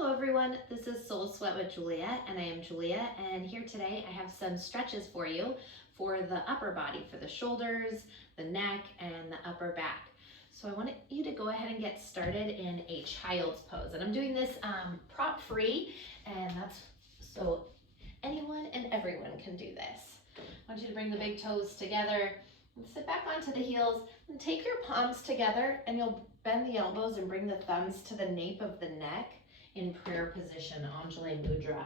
Hello everyone, this is Soul Sweat with Julia, and I am Julia, and here today I have some stretches for you for the upper body, for the shoulders, the neck, and the upper back. So I want you to go ahead and get started in a child's pose, and I'm doing this prop free, and that's so anyone and everyone can do this. I want you to bring the big toes together and sit back onto the heels and take your palms together, and you'll bend the elbows and bring the thumbs to the nape of the neck in prayer position, Anjali Mudra.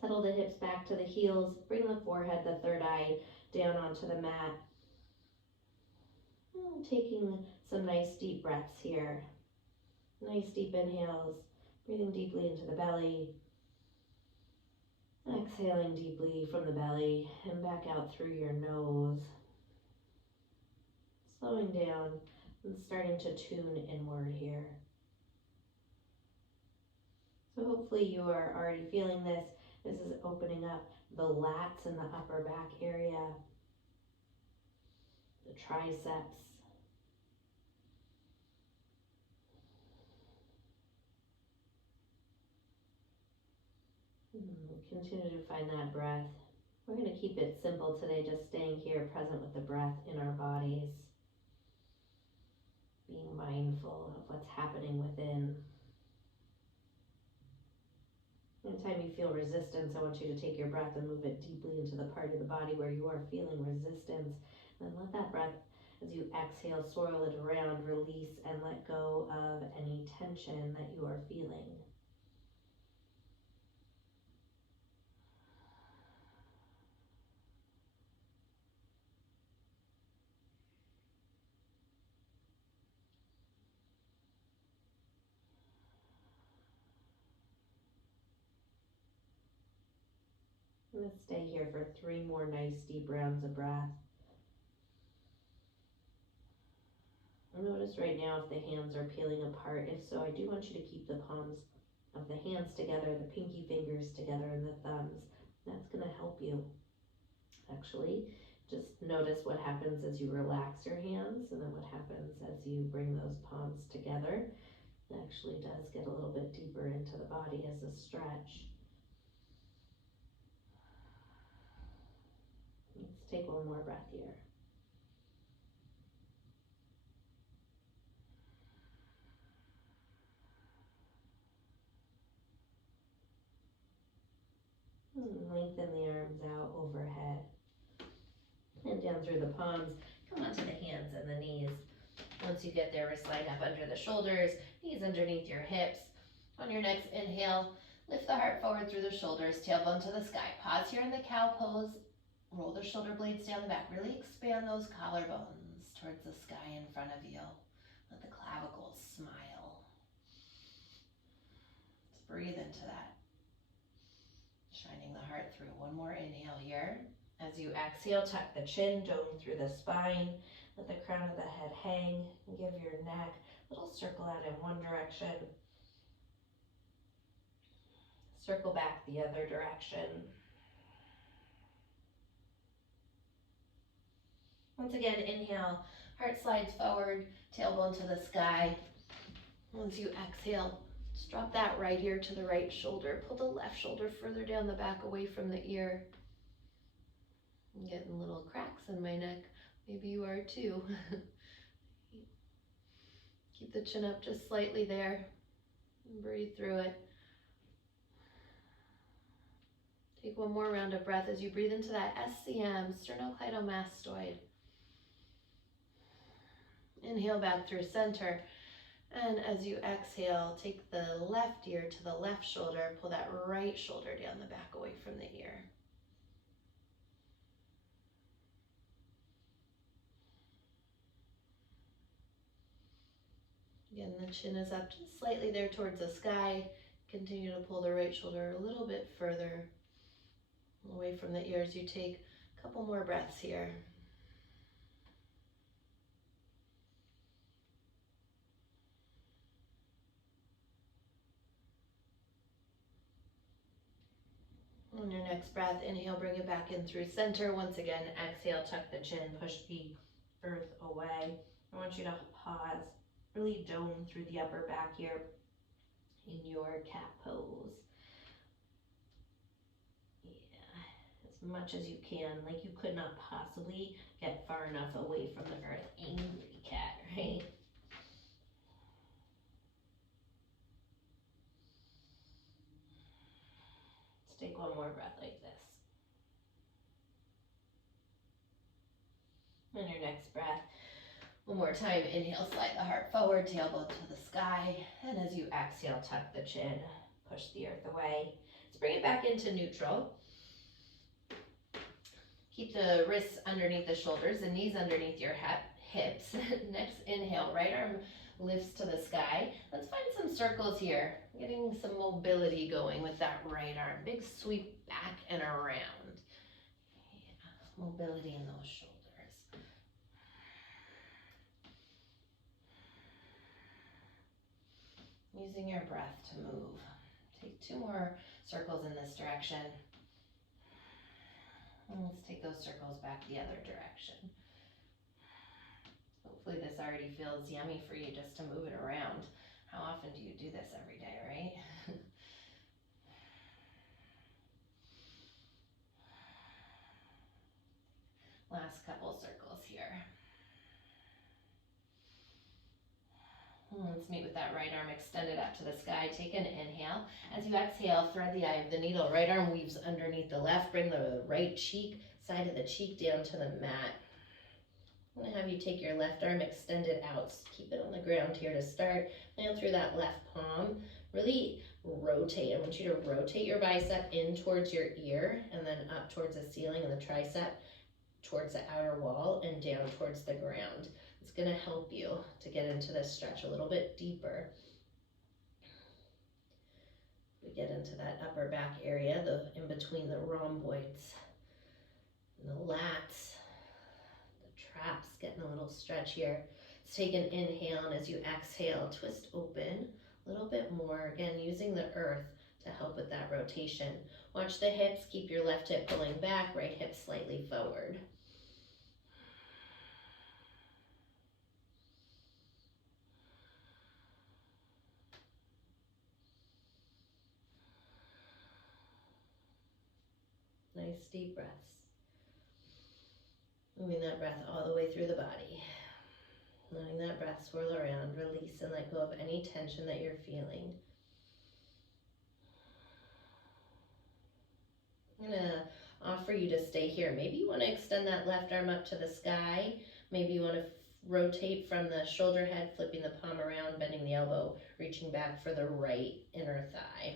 Settle the hips back to the heels, bring the forehead, the third eye, down onto the mat. Taking some nice deep breaths here. Nice deep inhales, breathing deeply into the belly. Exhaling deeply from the belly and back out through your nose. Slowing down and starting to tune inward here. So hopefully you are already feeling this. This is opening up the lats in the upper back area, the triceps. Continue to find that breath. We're going to keep it simple today, just staying here present with the breath in our bodies. Being mindful of what's happening within. Anytime you feel resistance, I want you to take your breath and move it deeply into the part of the body where you are feeling resistance. And let that breath, as you exhale, swirl it around, release, and let go of any tension that you are feeling. Let's stay here for 3 more nice deep rounds of breath. Notice right now if the hands are peeling apart. If so, I do want you to keep the palms of the hands together, the pinky fingers together, and the thumbs. That's going to help you. Actually, just notice what happens as you relax your hands, and then what happens as you bring those palms together. It actually does get a little bit deeper into the body as a stretch. Let's take one more breath here. Lengthen the arms out overhead and down through the palms. Come onto the hands and the knees. Once you get there, we're sliding up under the shoulders, knees underneath your hips. On your next inhale, lift the heart forward through the shoulders, tailbone to the sky. Pause here in the cow pose. Roll the shoulder blades down the back. Really expand those collarbones towards the sky in front of you. Let the clavicles smile. Let's breathe into that. Shining the heart through. One more inhale here. As you exhale, tuck the chin, dome through the spine. Let the crown of the head hang. And give your neck a little circle out in one direction. Circle back the other direction. Once again, inhale, heart slides forward, tailbone to the sky. Once you exhale, just drop that right ear to the right shoulder. Pull the left shoulder further down the back away from the ear. I'm getting little cracks in my neck. Maybe you are too. Keep the chin up just slightly there. And breathe through it. Take one more round of breath as you breathe into that SCM, sternocleidomastoid. Inhale back through center. And as you exhale, take the left ear to the left shoulder. Pull that right shoulder down the back away from the ear. Again, the chin is up just slightly there towards the sky. Continue to pull the right shoulder a little bit further away from the ears. You take a couple more breaths here. On your next breath, inhale, bring it back in through center. Once again, exhale, tuck the chin, push the earth away. I want you to pause really dome through the upper back here in your cat pose. Yeah, as much as you can. Like you could not possibly get far enough away from the earth. Angry cat, right? Let's take one more breath like this. And your next breath. One more time, inhale, slide the heart forward, tailbone to the sky. And as you exhale, tuck the chin, push the earth away. Let's bring it back into neutral. Keep the wrists underneath the shoulders, the knees underneath your hips. Next inhale, right arm lifts to the sky. Let's find some circles here, getting some mobility going with that right arm. Big sweep back and around. Yeah, mobility in those shoulders. Using your breath to move. Take 2 more circles in this direction. And let's take those circles back the other direction. Hopefully this already feels yummy for you just to move it around. How often do you do this every day, right? Last couple circles here. Let's meet with that right arm extended up to the sky. Take an inhale. As you exhale, thread the eye of the needle. Right arm weaves underneath the left. Bring the right cheek, side of the cheek down to the mat. I'm going to have you take your left arm, extend it out. Keep it on the ground here to start. Land through that left palm. Really rotate. I want you to rotate your bicep in towards your ear and then up towards the ceiling, and the tricep towards the outer wall and down towards the ground. It's going to help you to get into this stretch a little bit deeper. We get into that upper back area, in between the rhomboids and the lats, the traps, getting a little stretch here. Let's take an inhale, and as you exhale, twist open a little bit more. Again, using the earth to help with that rotation. Watch the hips. Keep your left hip pulling back, right hip slightly forward. Nice deep breaths. Moving that breath all the way through the body. Letting that breath swirl around, release and let go of any tension that you're feeling. I'm going to offer you to stay here. Maybe you want to extend that left arm up to the sky. Maybe you want to rotate from the shoulder head, flipping the palm around, bending the elbow, reaching back for the right inner thigh.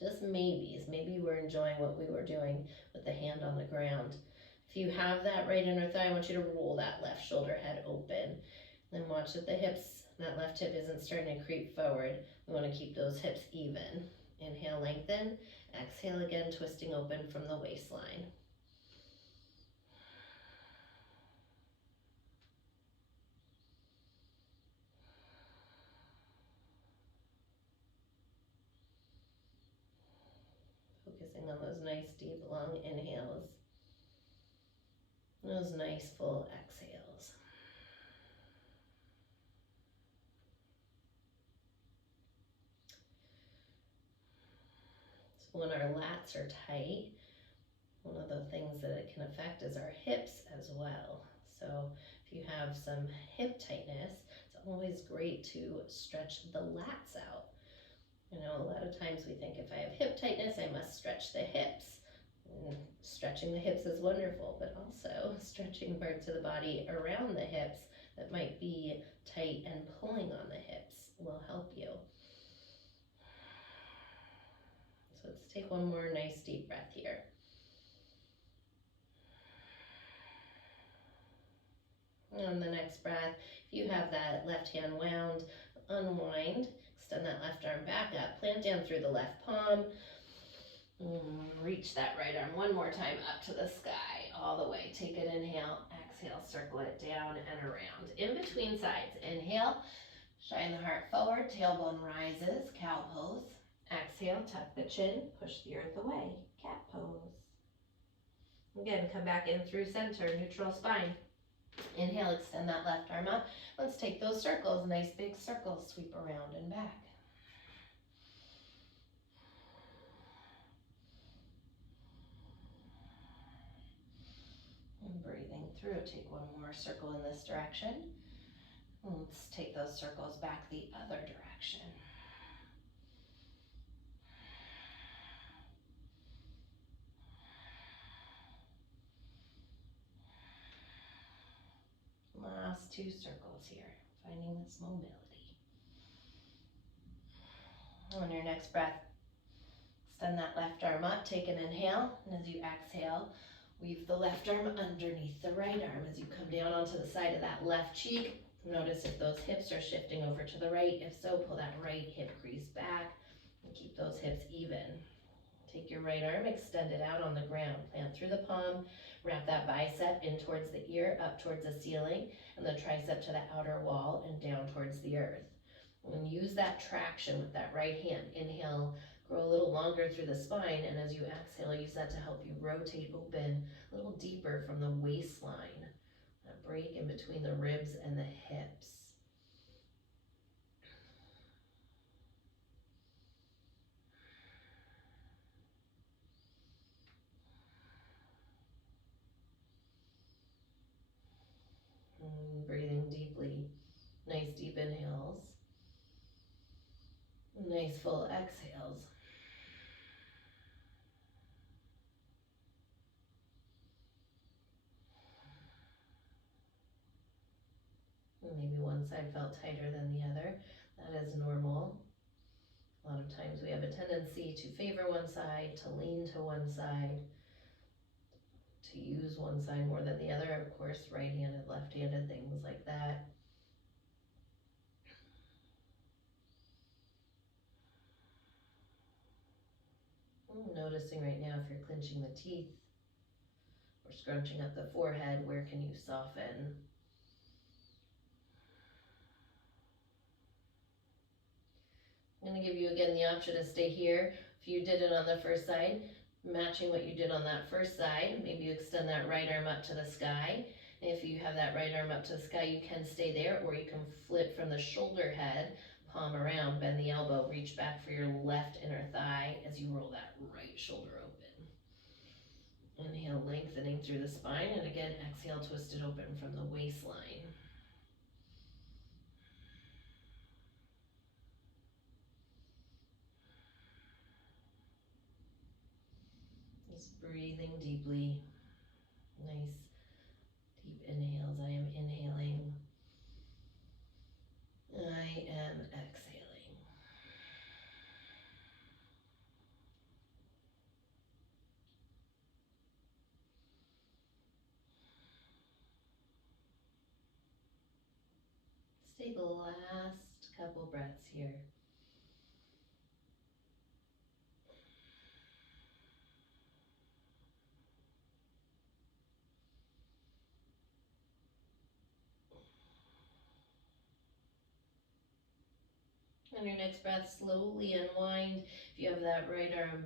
Just maybes. Maybe you were enjoying what we were doing with the hand on the ground. If you have that right inner thigh, I want you to roll that left shoulder head open. Then watch that the hips, that left hip isn't starting to creep forward. We want to keep those hips even. Inhale, lengthen. Exhale again, twisting open from the waistline. Focusing on those nice, deep, long inhales. Those nice, full exhales. So when our lats are tight, one of the things that it can affect is our hips as well. So if you have some hip tightness, it's always great to stretch the lats out. You know, a lot of times we think if I have hip tightness, I must stretch the hips. Stretching the hips is wonderful, but also stretching parts of the body around the hips that might be tight and pulling on the hips will help you. So let's take one more nice deep breath here. On the next breath, if you have that left hand wound, unwind, extend that left arm back up, plant down through the left palm. Reach that right arm one more time up to the sky, all the way. Take an inhale, exhale, circle it down and around. In between sides, inhale, shine the heart forward, tailbone rises, cow pose. Exhale, tuck the chin, push the earth away, cat pose. Again, come back in through center, neutral spine. Inhale, extend that left arm up. Let's take those circles, nice big circles, sweep around and back. And breathing through, take one more circle in this direction. Let's take those circles back the other direction. Last two circles here, finding this mobility. On your next breath, extend that left arm up, take an inhale, and as you exhale, weave the left arm underneath the right arm. As you come down onto the side of that left cheek, notice if those hips are shifting over to the right. If so, pull that right hip crease back and keep those hips even. Take your right arm, extend it out on the ground, plant through the palm, wrap that bicep in towards the ear, up towards the ceiling, and the tricep to the outer wall and down towards the earth. And use that traction with that right hand. Inhale, grow a little longer through the spine, and as you exhale, use that to help you rotate open a little deeper from the waistline. That break in between the ribs and the hips. Breathing deeply. Nice deep inhales. Nice full exhales. Maybe one side felt tighter than the other. That is normal. A lot of times we have a tendency to favor one side, to lean to one side, to use one side more than the other. Of course, right-handed, left-handed, things like that. Noticing right now if you're clenching the teeth or scrunching up the forehead, where can you soften? I'm going to give you again the option to stay here. If you did it on the first side, matching what you did on that first side, maybe you extend that right arm up to the sky. If you have that right arm up to the sky, you can stay there, or you can flip from the shoulder head, palm around, bend the elbow, reach back for your left inner thigh as you roll that right shoulder open. Inhale, lengthening through the spine, and again, exhale, twist it open from the waistline. Just breathing deeply. Nice deep inhales. I am inhaling. I am exhaling. Stay the last couple breaths here. On your next breath, slowly unwind. If you have that right arm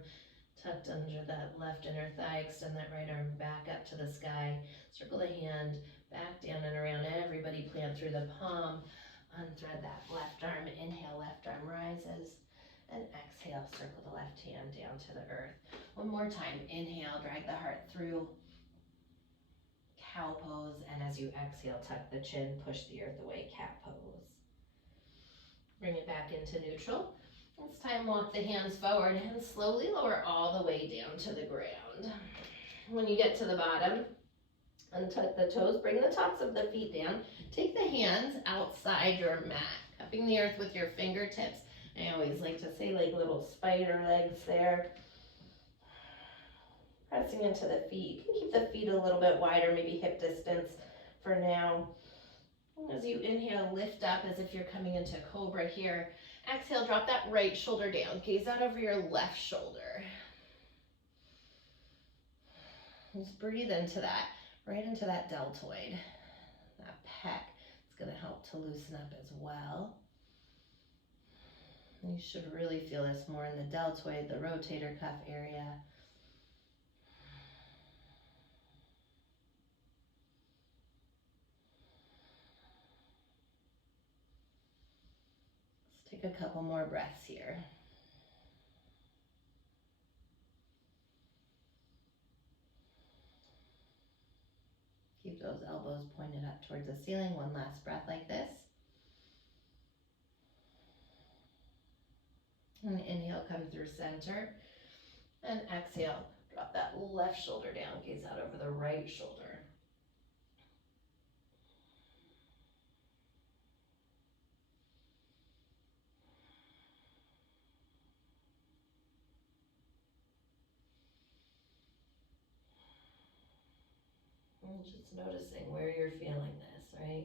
tucked under that left inner thigh, extend that right arm back up to the sky. Circle the hand back down and around. Everybody plant through the palm. Unthread that left arm. Inhale, left arm rises. And exhale, circle the left hand down to the earth. One more time. Inhale, drag the heart through. Cow pose. And as you exhale, tuck the chin, push the earth away, cat pose. Bring it back into neutral. This time, walk the hands forward and slowly lower all the way down to the ground. When you get to the bottom, untuck the toes, bring the tops of the feet down. Take the hands outside your mat, cupping the earth with your fingertips. I always like to say like little spider legs there. Pressing into the feet. You can keep the feet a little bit wider, maybe hip distance for now. As you inhale, lift up as if you're coming into cobra here. Exhale, drop that right shoulder down. Gaze out over your left shoulder. Just breathe into that, right into that deltoid. That pec is going to help to loosen up as well. You should really feel this more in the deltoid, the rotator cuff area. Take a couple more breaths here. Keep those elbows pointed up towards the ceiling. One last breath like this. And inhale, come through center. And exhale, drop that left shoulder down, gaze out over the right shoulder. And just noticing where you're feeling this, right?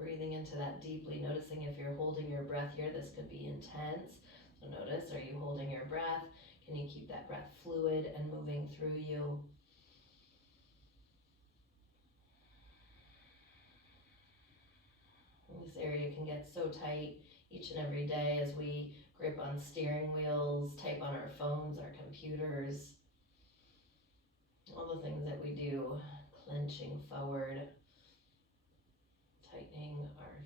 Breathing into that deeply, noticing if you're holding your breath here, this could be intense. So notice, are you holding your breath? Can you keep that breath fluid and moving through you? This area can get so tight each and every day as we grip on steering wheels, type on our phones, our computers, all the things that we do, clenching forward, tightening our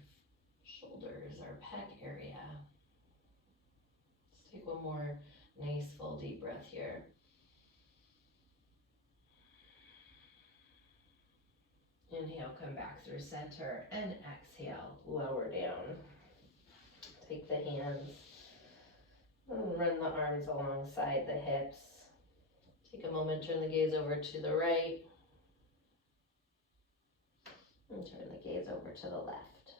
shoulders, our pec area. Let's take one more nice full deep breath here. Inhale, come back through center, and exhale, lower down. Take the hands and run the arms alongside the hips. Take a moment, turn the gaze over to the right, and turn the gaze over to the left.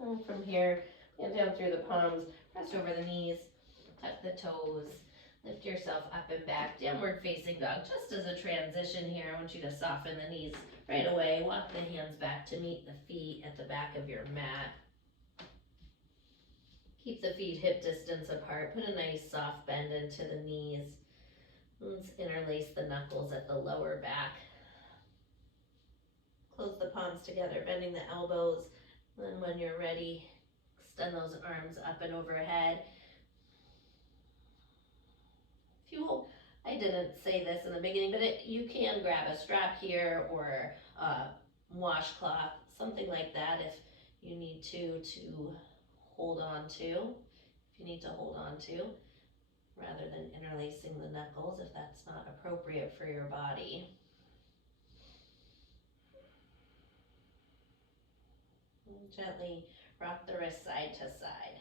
And from here, hand down through the palms, press over the knees, tuck the toes, lift yourself up and back, downward facing dog. Just as a transition here, I want you to soften the knees right away. Walk the hands back to meet the feet at the back of your mat. Keep the feet hip distance apart. Put a nice soft bend into the knees. Let's interlace the knuckles at the lower back. Close the palms together, bending the elbows. Then when you're ready, extend those arms up and overhead. If you will, I didn't say this in the beginning, but you can grab a strap here or a washcloth, something like that if you need to hold on to. If you need to hold on to, rather than interlacing the knuckles if that's not appropriate for your body. And gently rock the wrist side to side.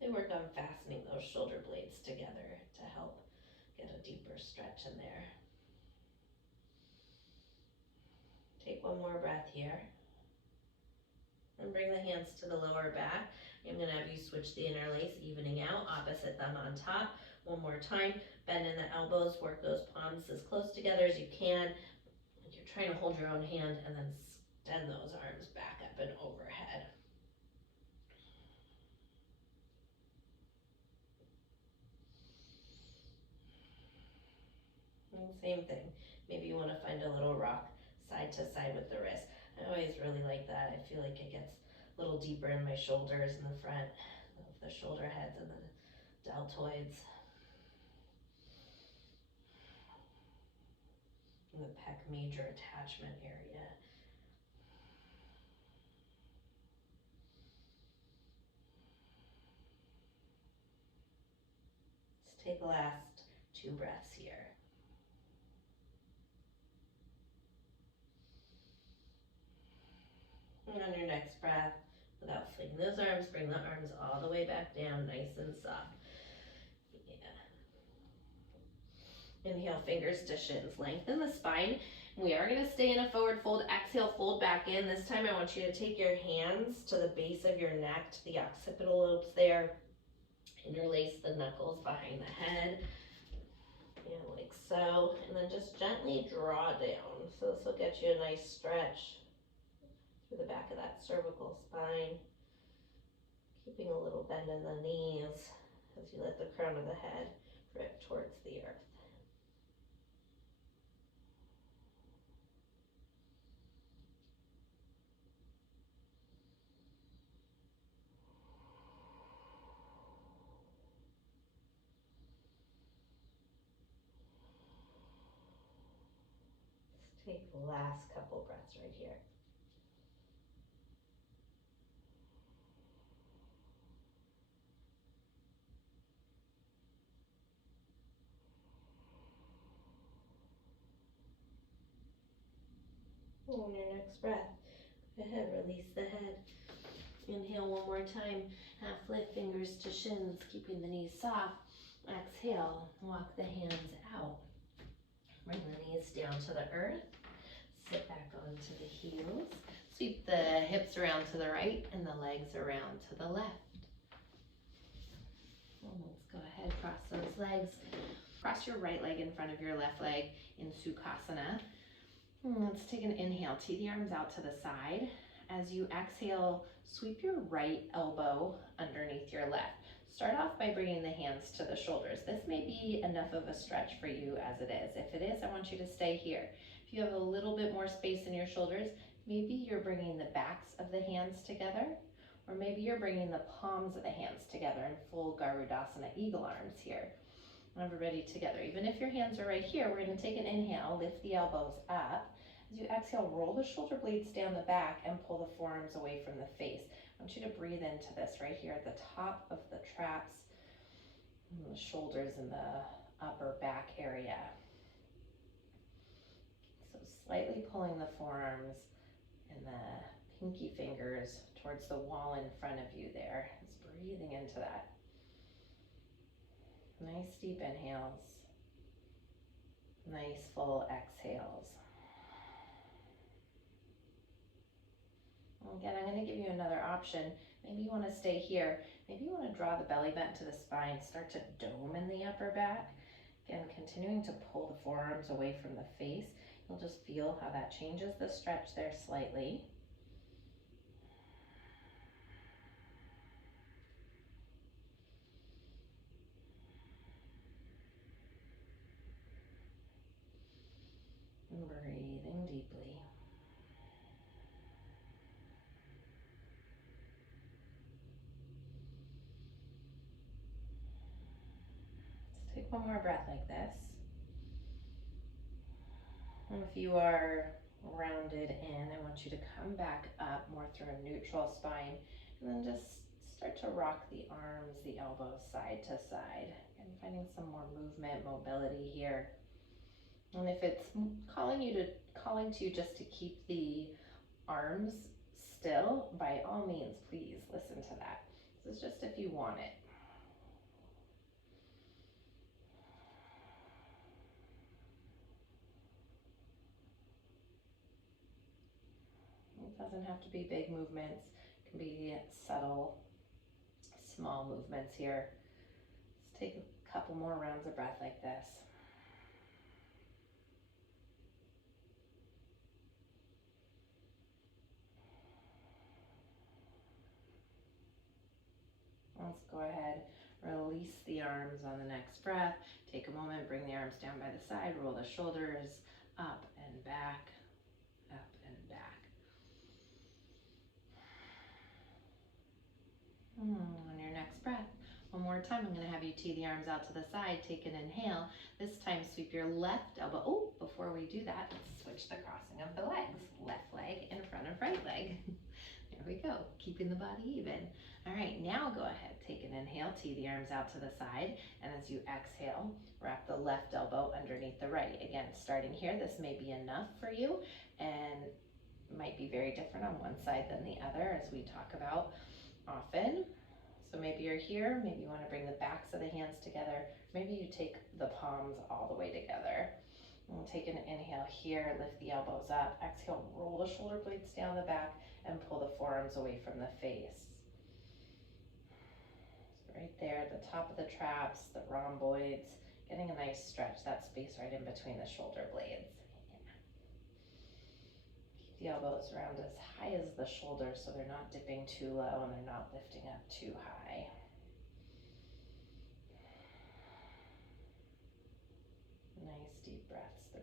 They work on fastening those shoulder blades together to help get a deeper stretch in there. Take one more breath here. And bring the hands to the lower back. I'm going to have you switch the interlace, evening out, opposite thumb on top. One more time, bend in the elbows, work those palms as close together as you can. You're trying to hold your own hand and then extend those arms back up and overhead. And same thing, maybe you want to find a little rock side to side with the wrist. I always really like that. I feel like it gets a little deeper in my shoulders in the front of the shoulder heads and the deltoids. And the pec major attachment area. Let's take the last 2 breaths here. And on your next breath, without flinging those arms, bring the arms all the way back down, nice and soft. Yeah. Inhale, fingers to shins, lengthen the spine. We are going to stay in a forward fold. Exhale, fold back in. This time I want you to take your hands to the base of your neck, to the occipital lobes there. Interlace the knuckles behind the head. And like so. And then just gently draw down. So this will get you a nice stretch through the back of that cervical spine, keeping a little bend in the knees as you let the crown of the head drip towards the earth. Take the last couple breaths right here. On your next breath, go ahead, release the head. Inhale one more time, half lift, fingers to shins, keeping the knees soft. Exhale, walk the hands out. Bring the knees down to the earth. Sit back onto the heels. Sweep the hips around to the right and the legs around to the left. And let's go ahead, cross those legs. Cross your right leg in front of your left leg in Sukhasana. Let's take an inhale, tee the arms out to the side. As you exhale, sweep your right elbow underneath your left. Start off by bringing the hands to the shoulders. This may be enough of a stretch for you as it is. If it is, I want you to stay here. If you have a little bit more space in your shoulders, maybe you're bringing the backs of the hands together, or maybe you're bringing the palms of the hands together in full Garudasana, eagle arms here. Everybody together. Even if your hands are right here, we're going to take an inhale, lift the elbows up. As you exhale, roll the shoulder blades down the back and pull the forearms away from the face. I want you to breathe into this right here at the top of the traps, and the shoulders and the upper back area. So slightly pulling the forearms and the pinky fingers towards the wall in front of you there. Just breathing into that. Nice deep inhales, nice full exhales. Again, I'm going to give you another option. Maybe you want to stay here. Maybe you want to draw the belly button to the spine, start to dome in the upper back. Again, continuing to pull the forearms away from the face. You'll just feel how that changes the stretch there slightly. And breathing deeply. Let's take one more breath like this. And if you are rounded in, I want you to come back up more through a neutral spine, and then just start to rock the arms, the elbows side to side, and finding some more movement, mobility here. And if it's calling to you just to keep the arms still, by all means, please listen to that. This is just if you want it. It doesn't have to be big movements. It can be subtle, small movements here. Let's take a couple more rounds of breath like this. Let's go ahead, release the arms on the next breath. Take a moment, bring the arms down by the side, roll the shoulders up and back, up and back. On your next breath, one more time, I'm going to have you tee the arms out to the side. Take an inhale. This time, sweep your left elbow. Oh, before we do that, let's switch the crossing of the legs. Left leg in front of right leg. There we go, keeping the body even. All right, now go ahead, take an inhale, tee the arms out to the side, and as you exhale, wrap the left elbow underneath the right. Again, starting here, this may be enough for you, and might be very different on one side than the other, as we talk about often. So maybe you're here, maybe you want to bring the backs of the hands together, maybe you take the palms all the way together. We'll take an inhale here, lift the elbows up, exhale, roll the shoulder blades down the back, and pull the forearms away from the face. So right there at the top of the traps, the rhomboids, getting a nice stretch, that space right in between the shoulder blades. Keep the elbows around as high as the shoulders so they're not dipping too low and they're not lifting up too high. Nice deep breaths through.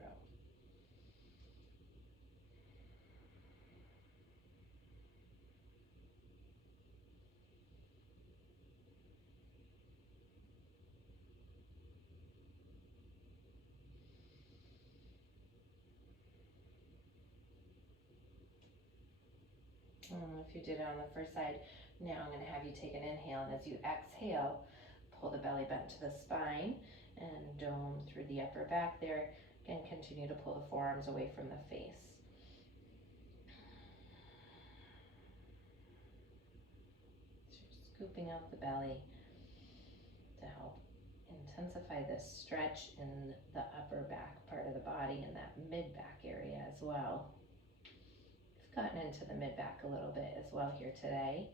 If you did it on the first side, now I'm going to have you take an inhale, and as you exhale, pull the belly button to the spine and dome through the upper back there. Again, continue to pull the forearms away from the face. So you're scooping out the belly to help intensify the stretch in the upper back part of the body and that mid-back area as well. We've gotten into the mid-back a little bit as well here today.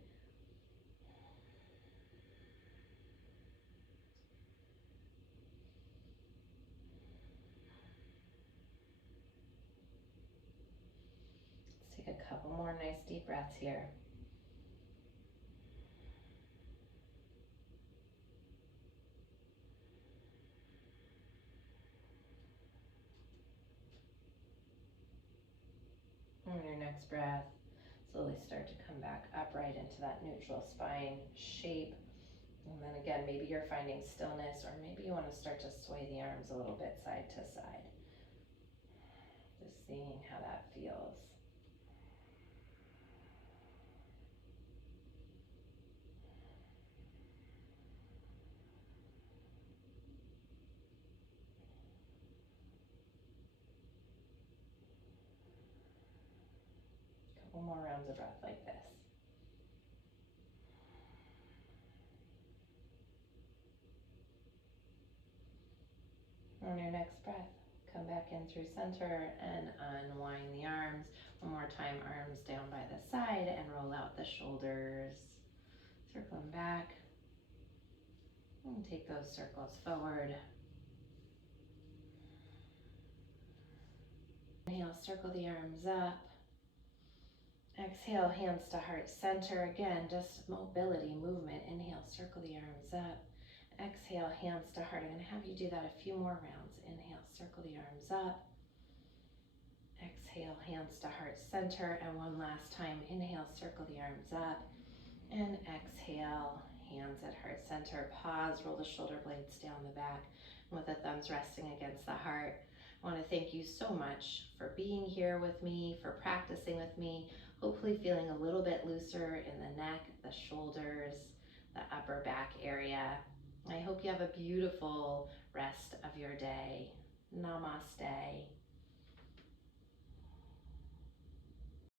Let's take a couple more nice deep breaths here. On your next breath, slowly start to come back upright into that neutral spine shape. And then again, maybe you're finding stillness, or maybe you want to start to sway the arms a little bit side to side. Just seeing how that feels. Couple more rounds of breath like this. On your next breath, come back in through center and unwind the arms. One more time, arms down by the side and roll out the shoulders. Circle them back. And take those circles forward. Inhale, circle the arms up. Exhale, hands to heart center. Again, just mobility, movement. Inhale, circle the arms up. Exhale, hands to heart. I'm going to have you do that a few more rounds. Inhale, circle the arms up. Exhale, hands to heart center. And one last time. Inhale, circle the arms up. And exhale, hands at heart center. Pause, roll the shoulder blades down the back. And with the thumbs resting against the heart, I want to thank you so much for being here with me, for practicing with me. Hopefully feeling a little bit looser in the neck, the shoulders, the upper back area. I hope you have a beautiful rest of your day. Namaste.